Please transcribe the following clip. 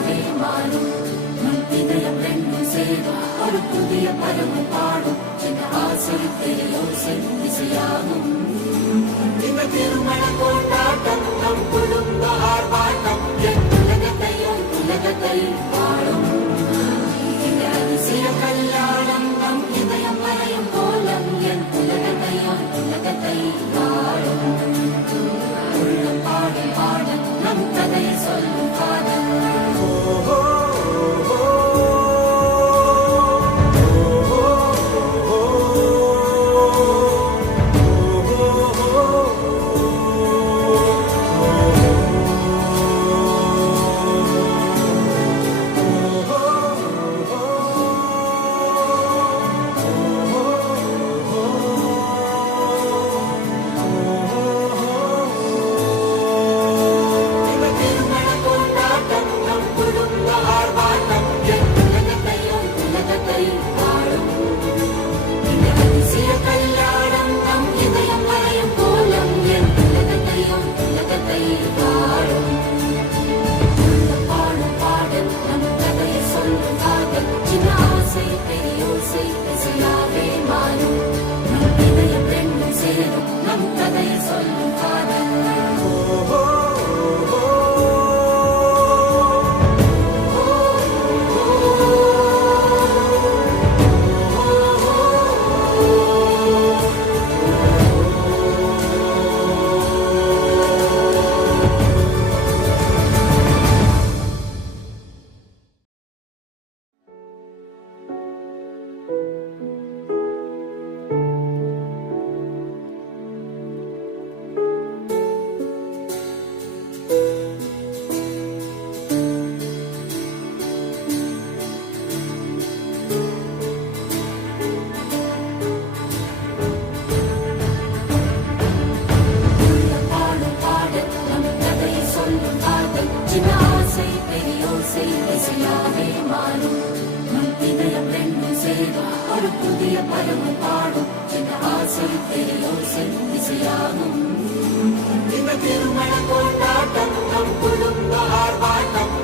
இசையாவே மாறும் நம் இதயம் ரெண்டும் சேரும் ஒரு புதிய பருவம் பாடும் என்ற ஆசை பெரியோசை இசையாகும் இந்த திருமண கொண்டாட்டம் நம் குடும்ப ஆர்ப்பாட்டம் என் உலகத்தை வாழும் இந்த அதிசய கல்யாணம் நம் இதயம் வரையும் கோலம் என் உலகத்தை வாழும் உள்ளம் பாடும் பாடல் நம் கதையை சொல்லும் காதல் ஒரு புதிய பருவம் பாடும் என்ற ஆசை பெரியோசை இசையாகும் இந்த திருமண கொண்டாட்டம் நம் குடும்ப ஆர்ப்பாட்டம்